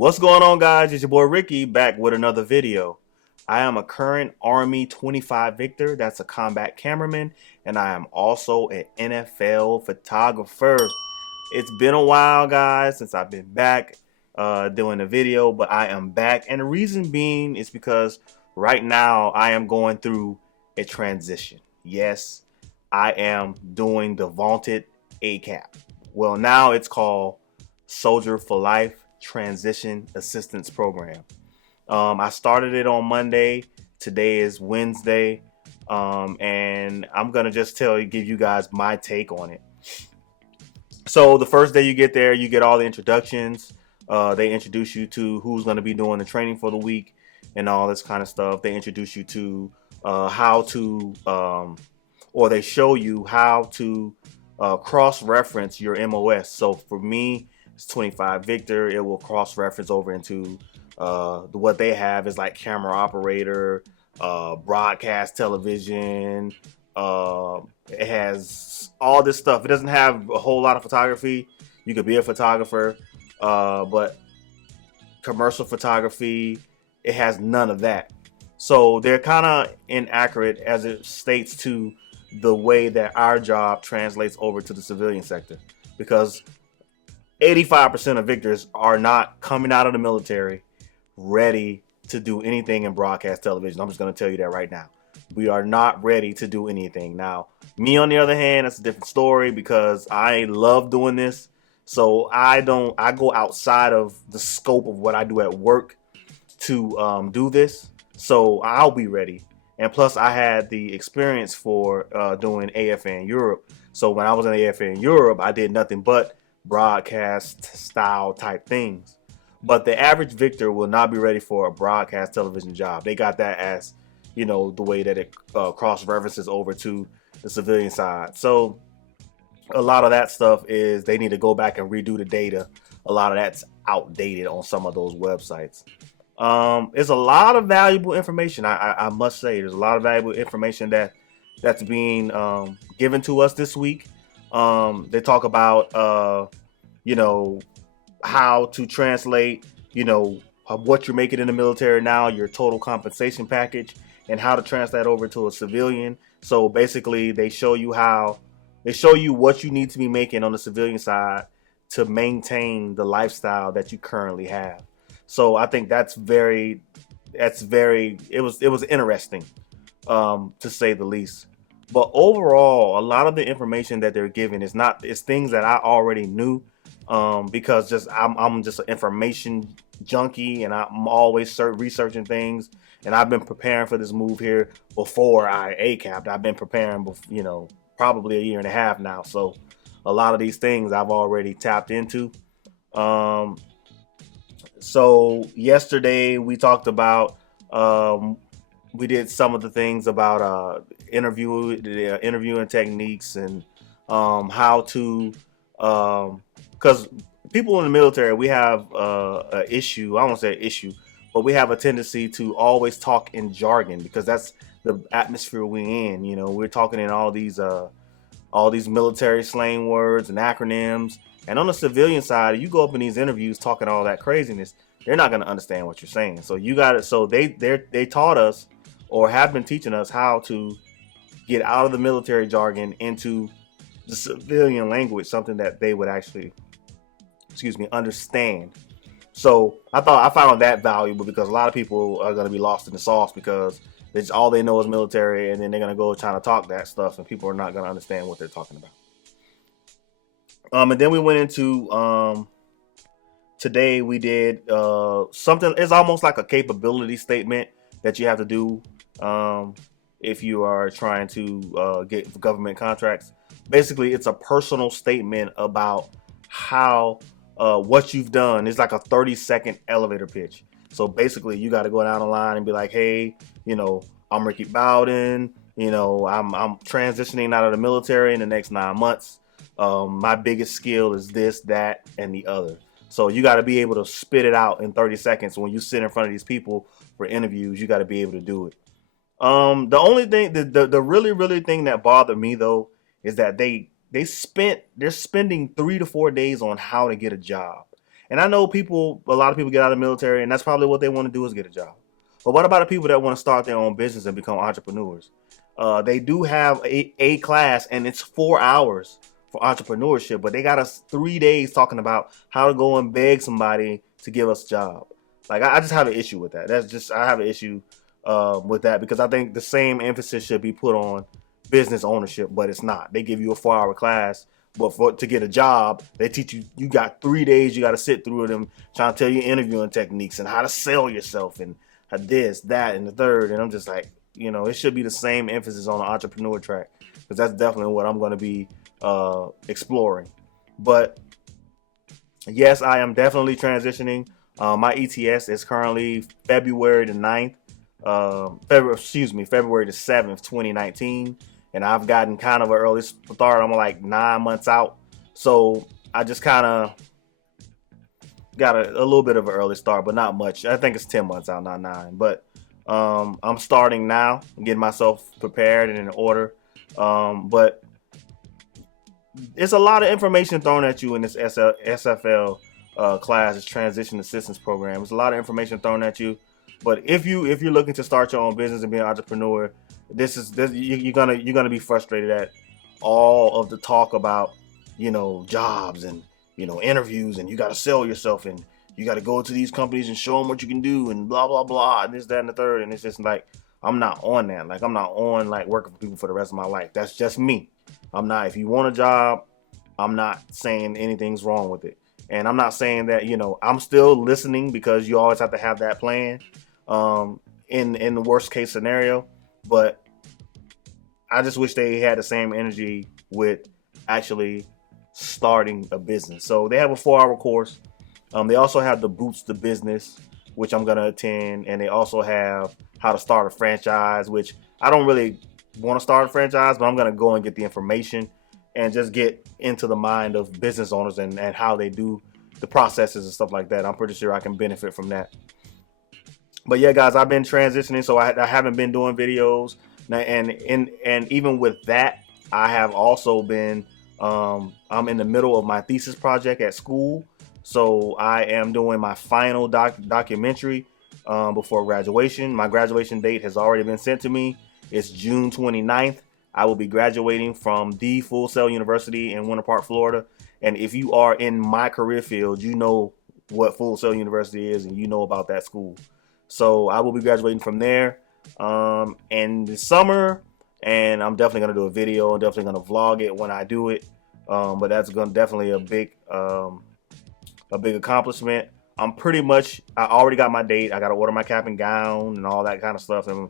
What's going on, guys? It's your boy Ricky back with another video. I am a current Army 25 Victor. That's a combat cameraman, and I am also an NFL photographer. It's been a while, guys, since I've been back doing a video, but I am back, and the reason being is because right now I am going through a transition. Yes, I am doing the vaunted ACAP. Well, now it's called Soldier for Life Transition Assistance Program. I started it on Monday. Today is Wednesday. And I'm going to just give you guys my take on it. So the first day you get there, you get all the introductions. They introduce you to who's going to be doing the training for the week and all this kind of stuff. They introduce you to how to, or they show you how to cross-reference your MOS. So for me, it's 25 Victor. It will cross-reference over into what they have is like camera operator, broadcast television. It has all this stuff. It doesn't have a whole lot of photography. You could be a photographer, but commercial photography, it has none of that. So they're kind of inaccurate as it states to the way that our job translates over to the civilian sector, because 85% of victors are not coming out of the military ready to do anything in broadcast television. I'm just going to tell you that right now. We are not ready to do anything. Now, me on the other hand, that's a different story because I love doing this. So I go outside of the scope of what I do at work to do this. So I'll be ready. And plus I had the experience for doing AFA in Europe. So when I was in AFA in Europe, I did nothing but broadcast style type things. But the average victor will not be ready for a broadcast television job. They got that as, the way that it cross references over to the civilian side. So a lot of that stuff is they need to go back and redo the data. A lot of that's outdated on some of those websites. There's a lot of valuable information. I must say, there's a lot of valuable information that's being given to us this week. They talk about, how to translate, what you're making in the military now, your total compensation package, and how to translate over to a civilian. So basically, they show you what you need to be making on the civilian side to maintain the lifestyle that you currently have. So I think it was interesting, to say the least. But overall, a lot of the information that they're giving it's things that I already knew, because I'm just an information junkie, and I'm always researching things. And I've been preparing for this move here before I ACAP'd. I've been preparing, probably a year and a half now. So a lot of these things I've already tapped into. So yesterday we talked about, we did some of the things about interviewing techniques and how to, because people in the military, we have an issue. I won't say an issue, but we have a tendency to always talk in jargon because that's the atmosphere we're in. We're talking in all these military slang words and acronyms. And on the civilian side, you go up in these interviews talking all that craziness, they're not going to understand what you're saying. So you got it. So they taught us, or have been teaching us, how to get out of the military jargon into the civilian language, something that they would actually, understand. So I found that valuable because a lot of people are going to be lost in the sauce because all they know is military, and then they're going to go trying to talk that stuff, and people are not going to understand what they're talking about. And then we went into today we did something. It's almost like a capability statement that you have to do if you are trying to get government contracts. Basically, it's a personal statement about how what you've done. It's like a 30-second elevator pitch. So basically, you got to go down the line and be like, hey, I'm Ricky Bowden. I'm transitioning out of the military in the next 9 months. My biggest skill is this, that, and the other. So you got to be able to spit it out in 30 seconds. When you sit in front of these people for interviews, you got to be able to do it. The only thing, the really thing that bothered me though, is that they're spending 3 to 4 days on how to get a job. And I know a lot of people get out of the military, and that's probably what they want to do is get a job. But what about the people that want to start their own business and become entrepreneurs? They do have a class, and it's 4 hours for entrepreneurship, but they got us 3 days talking about how to go and beg somebody to give us a job. Like I just have an issue with that. I have an issue with that because I think the same emphasis should be put on business ownership, but it's not. They give you a 4 hour class, but to get a job, they teach you. You got 3 days. You got to sit through them, trying to tell you interviewing techniques and how to sell yourself and how this, that, and the third. And I'm just like, it should be the same emphasis on the entrepreneur track because that's definitely what I'm going to be exploring. But yes, I am definitely transitioning. My ETS is currently February the 9th. February the 7th, 2019. And I've gotten kind of an early start. I'm like 9 months out. So I just kind of got a little bit of an early start, but not much. I think it's 10 months out, not 9. But I'm starting now, getting myself prepared and in order. But it's a lot of information thrown at you in this SFL class, this transition assistance program. There's a lot of information thrown at you. But if you're looking to start your own business and be an entrepreneur, you're gonna be frustrated at all of the talk about jobs and interviews, and you got to sell yourself, and you got to go to these companies and show them what you can do, and blah blah blah, and this, that, and the third. And it's just like I'm not on that. Like I'm not on like working for people for the rest of my life. That's just me. I'm not. If you want a job, I'm not saying anything's wrong with it, and I'm not saying that I'm still listening because you always have to have that plan. In the worst case scenario, but I just wish they had the same energy with actually starting a business. So they have a 4 hour course. They also have the Boots to Business, which I'm going to attend. And they also have how to start a franchise, which I don't really want to start a franchise, but I'm going to go and get the information and just get into the mind of business owners and how they do the processes and stuff like that. I'm pretty sure I can benefit from that. But yeah, guys, I've been transitioning, so I haven't been doing videos. And even with that, I have also been, I'm in the middle of my thesis project at school. So I am doing my final documentary before graduation. My graduation date has already been sent to me. It's June 29th. I will be graduating from the Full Sail University in Winter Park, Florida. And if you are in my career field, you know what Full Sail University is and you know about that school. So I will be graduating from there in the summer, and I'm definitely going to do a video. I'm definitely going to vlog it when I do it. But that's definitely a big accomplishment. I already got my date. I got to order my cap and gown and all that kind of stuff. And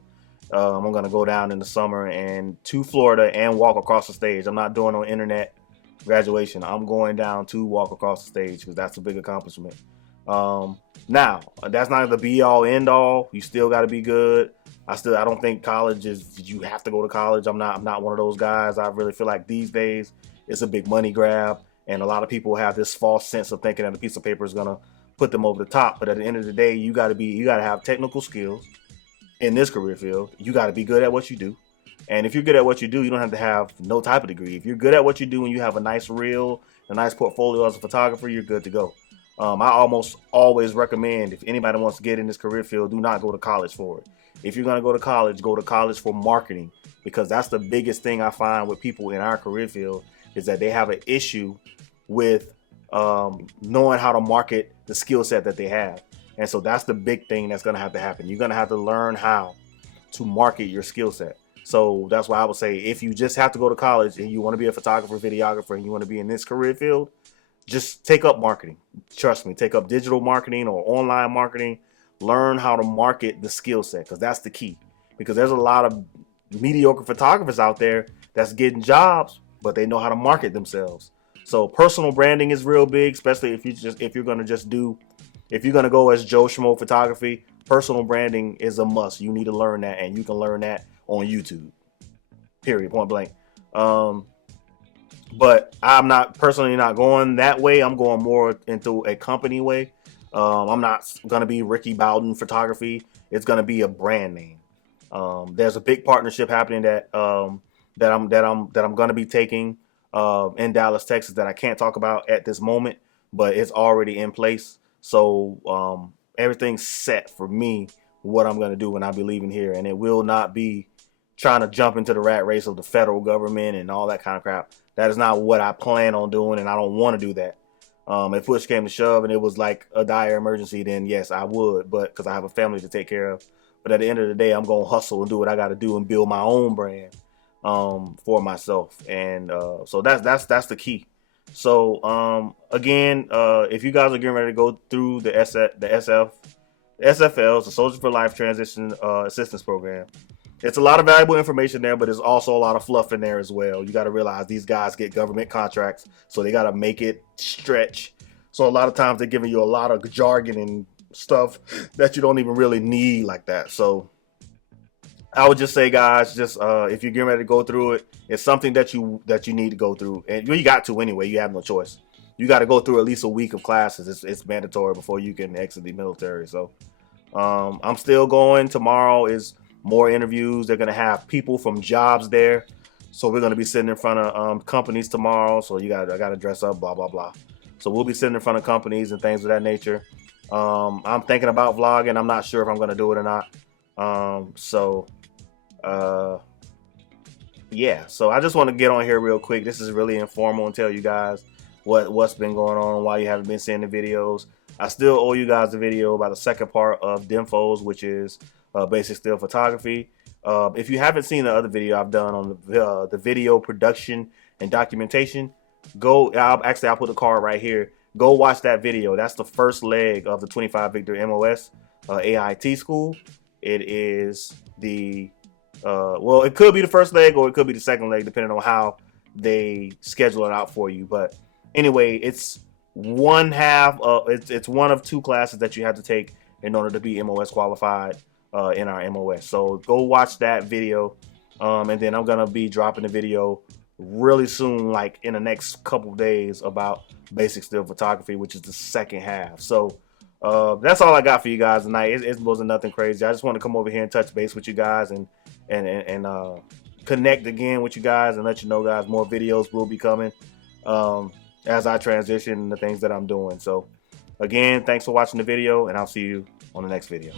I'm going to go down in the summer and to Florida and walk across the stage. I'm not doing no internet graduation. I'm going down to walk across the stage because that's a big accomplishment. Now, that's not the be all end all. You still got to be good. I don't think college is, you have to go to college. I'm not one of those guys. I really feel like these days it's a big money grab. And a lot of people have this false sense of thinking that a piece of paper is going to put them over the top. But at the end of the day, you got to have technical skills in this career field. You got to be good at what you do. And if you're good at what you do, you don't have to have no type of degree. If you're good at what you do and you have a nice reel, a nice portfolio as a photographer, you're good to go. I almost always recommend, if anybody wants to get in this career field, do not go to college for it. If you're going to go to college for marketing, because that's the biggest thing I find with people in our career field is that they have an issue with knowing how to market the skill set that they have. And so that's the big thing that's going to have to happen. You're going to have to learn how to market your skill set. So that's why I would say if you just have to go to college and you want to be a photographer, videographer, and you want to be in this career field, just take up marketing. Trust me, take up digital marketing or online marketing. Learn how to market the skill set because that's the key. Because there's a lot of mediocre photographers out there that's getting jobs, but they know how to market themselves. So personal branding is real big, especially if you're going to go as Joe Schmo photography. Personal branding is a must. You need to learn that, and you can learn that on YouTube. Period. Point blank. But I'm not going that way. I'm going more into a company way. I'm not going to be Ricky Bowden photography. It's going to be a brand name. There's a big partnership happening that I'm going to be taking in Dallas, Texas that I can't talk about at this moment. but it's already in place. So everything's set for me, what I'm going to do when I be leaving here. And it will not be trying to jump into the rat race of the federal government and all that kind of crap. That is not what I plan on doing, and I don't want to do that. If push came to shove and it was like a dire emergency, then yes, I would, but because I have a family to take care of. But at the end of the day, I'm going to hustle and do what I got to do and build my own brand for myself. And so that's the key. So again, if you guys are getting ready to go through the SFLs, the Soldier for Life Transition Assistance Program, it's a lot of valuable information there, but there's also a lot of fluff in there as well. You got to realize these guys get government contracts, so they got to make it stretch. So a lot of times they're giving you a lot of jargon and stuff that you don't even really need like that. So I would just say, guys, just if you're getting ready to go through it, it's something that you need to go through, and you got to anyway. You have no choice. You got to go through at least a week of classes. It's mandatory before you can exit the military. So I'm still going. Tomorrow is more interviews. They're gonna have people from jobs there, so we're gonna be sitting in front of companies tomorrow. So I gotta dress up, blah blah blah. So we'll be sitting in front of companies and things of that nature. I'm thinking about vlogging. I'm not sure if I'm gonna do it or not. Yeah. So I just want to get on here real quick. This is really informal and tell you guys what's been going on, why you haven't been seeing the videos. I still owe you guys a video about the second part of DIMFOs, which is basic still photography. If you haven't seen the other video I've done on the video production and documentation, I'll put the card right here. Go watch that video. That's the first leg of the 25 Victor MOS AIT school. It is the well, it could be the first leg or it could be the second leg, depending on how they schedule it out for you. But anyway, it's one of two classes that you have to take in order to be MOS qualified in our MOS. So go watch that video, and then I'm gonna be dropping the video really soon, like in the next couple days, about basic still photography, which is the second half. So that's all I got for you guys tonight. It wasn't nothing crazy. I just want to come over here and touch base with you guys and connect again with you guys and let you know, guys, more videos will be coming as I transition the things that I'm doing. So again, thanks for watching the video, and I'll see you on the next video.